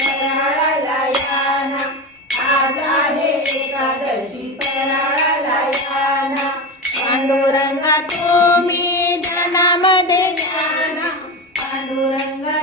फराळाला याना आज आहे एकादशी फराळाला याना पांडुरंगा तुम्ही जनामध्ये जाना. पांडुरंगा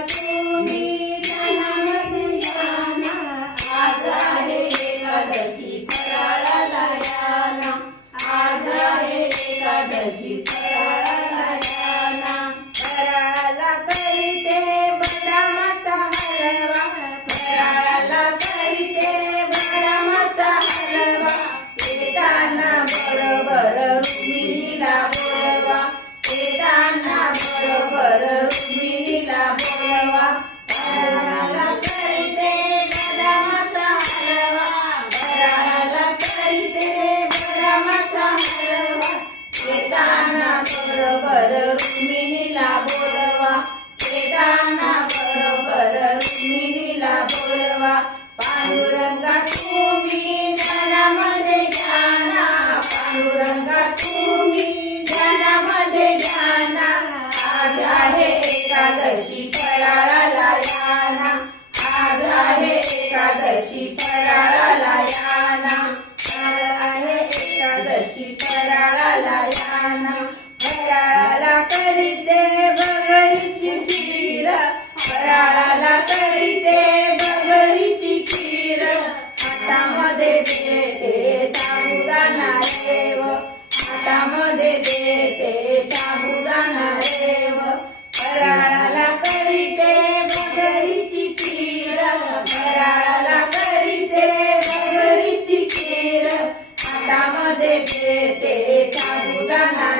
ശശി പരളലയാനം പരള Udana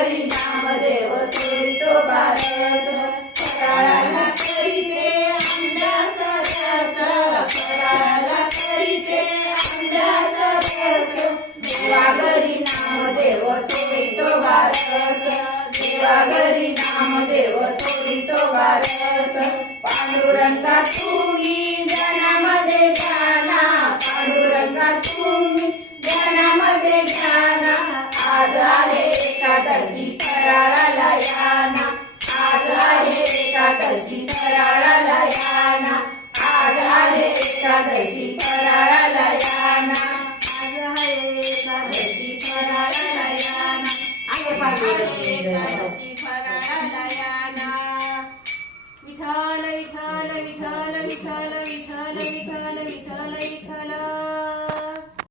हरी नाम देव तो बारस